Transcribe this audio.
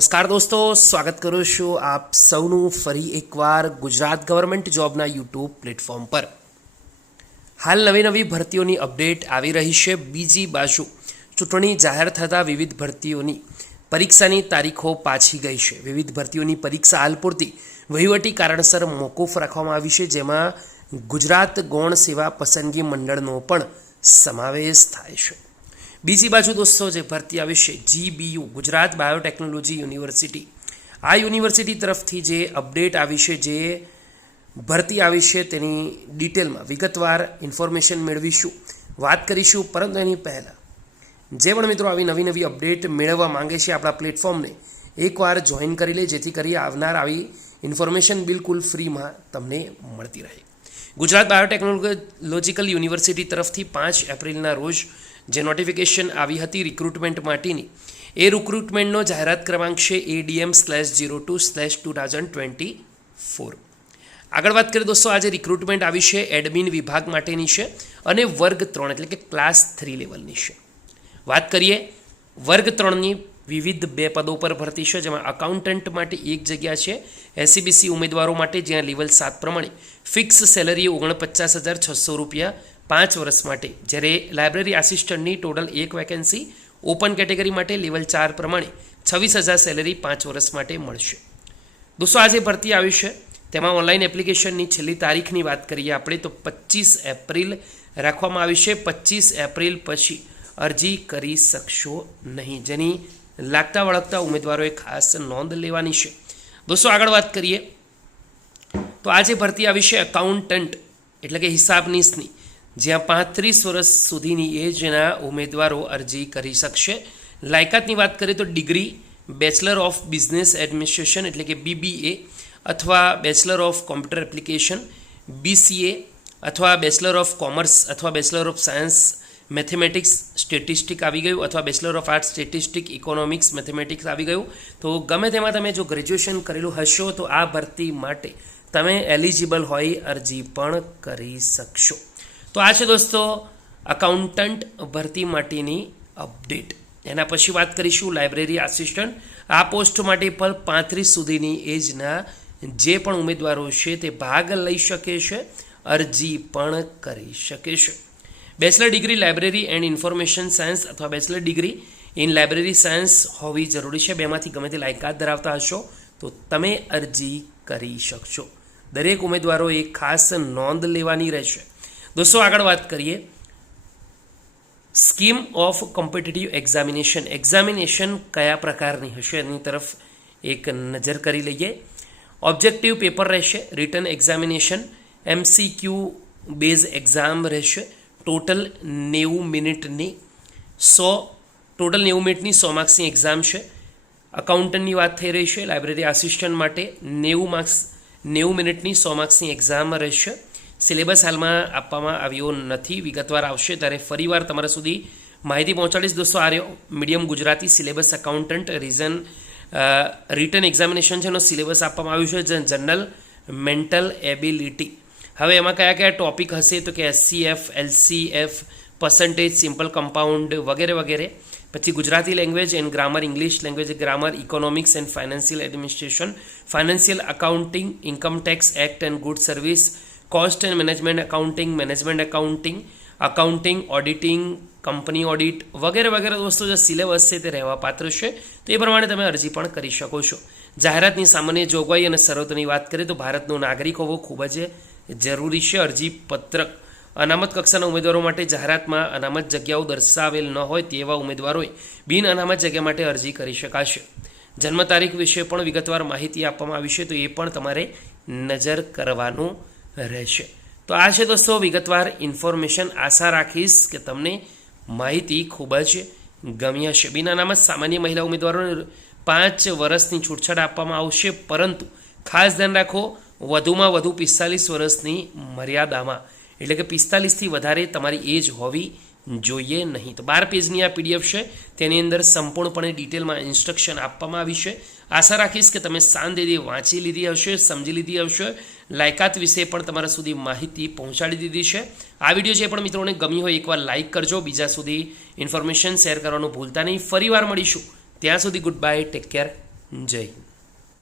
નમસ્કાર દોસ્તો, સ્વાગત કરું છું આપ સૌનું ફરી એકવાર ગુજરાત ગવર્મેન્ટ જોબના યુટ્યુબ પ્લેટફોર્મ પર. હાલ નવી નવી ભરતીઓની અપડેટ આવી રહી છે. બીજી બાજુ ચૂંટણી જાહેર થતાં વિવિધ ભરતીઓની પરીક્ષાની તારીખો પાછી ગઈ છે. વિવિધ ભરતીઓની પરીક્ષા હાલ પૂરતી વહીવટી કારણસર મોકૂફ રાખવામાં આવી છે, જેમાં ગુજરાત ગૌણ સેવા પસંદગી મંડળનો પણ સમાવેશ થાય છે. બીજી બાજુ દોસ્તો જે ભરતી આવી છે જીબીયુ ગુજરાત બાયોટેકનોલોજી યુનિવર્સિટી. આ યુનિવર્સિટી તરફથી જે અપડેટ આવી છે, જે ભરતી આવી છે, તેની ડિટેલમાં વિગતવાર ઇન્ફોર્મેશન મેળવીશું. વાત કરીશું, પરંતુ એની પહેલાં, જે પણ મિત્રો આવી નવી નવી અપડેટ મેળવવા માંગે છે આપણા પ્લેટફોર્મને, એકવાર જોઈન કરી લે, જેથી કરી આવનાર આવી ઇન્ફોર્મેશન બિલકુલ ફ્રીમાં તમને મળતી રહે. ગુજરાત બાયોટેકનોલોજીકલ યુનિવર્સિટી તરફથી પાંચ એપ્રિલના રોજ જે નોટિફિકેશન આવી હતી રિક્રુટમેન્ટ માટેની. એ રિક્રુટમેન્ટનો જાહેરાત ક્રમાંક છે ADM slash zero two slash two thousand twenty four આગળ વાત કરીએ દોસ્તો, આજે રિક્રુટમેન્ટ આવી છે એડમિન વિભાગ માટેની છે અને વર્ગ ત્રણ, એટલે કે ક્લાસ થ્રી લેવલની છે. વાત કરીએ વર્ગ ત્રણની વિવિધ બે પદો પર ભરતી છે, જેમાં અકાઉન્ટન્ટ માટે એક જગ્યા છે એસસીબીસી ઉમેદવારો માટે જ્યાં લેવલ સાત પ્રમાણે ફિક્સ સેલરી ઓગણપચાસ હજાર છસો રૂપિયા પાંચ વર્ષ માટે. જ્યારે લાઇબ્રેરી આસિસ્ટન્ટની ટોટલ એક વેકેન્સી, ઓપન કેટેગરી માટે લેવલ ચાર પ્રમાણે છવ્વીસ હજાર સેલેરી પાંચ વર્ષ માટે મળશે. દોસ્તો, આજે ભરતી આવી છે. તેમાં ઓનલાઈન એપ્લિકેશનની છેલ્લી તારીખની વાત કરીએ આપણે, તો પચીસ એપ્રિલ રાખવામાં આવી છે. પચીસ એપ્રિલ પછી અરજી કરી શકશો નહીં. જેની લાગતા વળગતા ઉમેદવારોએ ખાસ નોંધ લેવાની છે. દોસ્તો, આગળ વાત કરીએ. તો આજે ભરતી આવી છે એકાઉન્ટન્ટ, એટલે કે હિસાબનીસની જ્યાં પાંત્રીસ વર્ષ સુધીની એજના ઉમેદવારો અરજી કરી શકશે. લાયકાતની વાત કરીએ તો degree, bachelor of business administration એટલે કે બીબીએ અથવા bachelor of computer application BCA અથવા બેચલર ઓફ કોમર્સ, અથવા bachelor of science, mathematics, statistic આવી ગયું, અથવા bachelor of art statistic, economics, mathematics આવી ગયું. તો ગમે તેમાં તમે જો ગ્રેજ્યુએશન કરેલું હશો તો આ ભરતી માટે તમે એલિજિબલ હોય અરજી પણ કરી શકશો. તો આ છે દોસ્તો અકાઉન્ટન્ટ ભરતી માટેની અપડેટ એના પછી વાત કરીશું લાઇબ્રેરી આસિસ્ટન્ટ આ પોસ્ટ માટે પણ પાંત્રીસ સુધીની એજના જે પણ ઉમેદવારો છે તે ભાગ લઈ શકે છે, અરજી પણ કરી શકે છે. Bachelor degree library and information science અથવા bachelor degree in library science હોવી જરૂરી છે. બેમાંથી ગમે તે લાયકાત ધરાવતા હશો, તો તમે અરજી કરી શકશો. દરેક ઉમેદવારોએ ખાસ નોંધ લેવાની રહેશે. દોસ્તો, આગળ વાત કરીએ. Scheme of competitive examination examination કયા પ્રકારની હશે? એની તરફ એક નજર કરી લઈએ. ઓબ્જેક્ટિવ પેપર રહેશે written examination MCQ base exam રહેશે. ટોટલ નેવું મિનિટની સો ટોટલ નેવું મિનિટની સો માર્ક્સની એક્ઝામ છે. અકાઉન્ટન્ટની વાત થઈ રહી છે. લાઇબ્રેરી આસિસ્ટન્ટ માટે નેવું માર્ક્સ, નેવું મિનિટની સો માર્ક્સની એક્ઝામ રહેશે. સિલેબસ હાલમાં આપવામાં આવ્યો નથી. વિગતવાર આવશે ત્યારે ફરીવાર તમારા સુધી માહિતી પહોંચાડીશ. દોસ્તો આર્યો મીડિયમ ગુજરાતી સિલેબસ અકાઉન્ટન્ટ રીઝન રિટર્ન એક્ઝામિનેશન છે, એનો સિલેબસ આપવામાં આવ્યું છે જનરલ મેન્ટલ એબિલિટી હવે એમાં કયા કયા ટોપિક હશે? તો કે SCF LCF percentage simple compound વગેરે વગેરે. પછી Gujarati language and grammar English language grammar economics and financial administration financial accounting income tax act and good service cost and management accounting management accounting accounting auditing company audit વગેરે વગેરે વસ્તુ જે syllabus છે તે રહેવા પાત્ર છે, તો એ પ્રમાણે તમે અરજી પણ કરી શકો છો. જાહેરાતની સામાન્ય જોગવાઈ અને શરતોની વાત કરીએ તો ભારતનો નાગરિક હોવો ખૂબ જ જરૂરી છે. અરજી પત્રક અનામત કક્ષાના ઉમેદવારો માટે જાહેરાતમાં અનામત જગ્યાઓ દર્શાવેલ ન હોય તેવા ઉમેદવારોએ બિન અનામત જગ્યા માટે અરજી કરી શકાશે. જન્મ તારીખ વિશે પણ વિગતવાર માહિતી આપવામાં આવી છે, તો એ પણ તમારે નજર કરવાનું રહેશે. તો આ છે દોસ્તો, વિગતવાર ઇન્ફોર્મેશન આશા રાખીશ કે તમને માહિતી ખૂબ જ ગમી હશે. બિન અનામત સામાન્ય મહિલા ઉમેદવારોને પાંચ વર્ષની છૂટછાટ આપવામાં આવશે, પરંતુ ખાસ ધ્યાન રાખો, વધુમાં વધુ પિસ્તાલીસ વર્ષની મર્યાદામાં. એટલે કે પિસ્તાલીસથી વધારે તમારી એજ હોવી જોઈએ નહીં. તો બાર પેજની આ પીડીએફ છે. તેની અંદર સંપૂર્ણપણે ડિટેલમાં ઇન્સ્ટ્રક્શન આપવામાં આવી છે. આશા રાખીશ કે તમે શાંતિથી વાંચી લીધી હશે, સમજી લીધી હશે. લાયકાત વિશે પણ તમારા સુધી માહિતી પહોંચાડી દીધી છે. આ વીડિયો જે પણ મિત્રોને ગમી હોય એકવાર લાઇક કરજો. બીજા સુધી ઇન્ફોર્મેશન શેર કરવાનું ભૂલતા નહીં. ફરીવાર મળીશું. ત્યાં સુધી ગુડ બાય. Take care. જય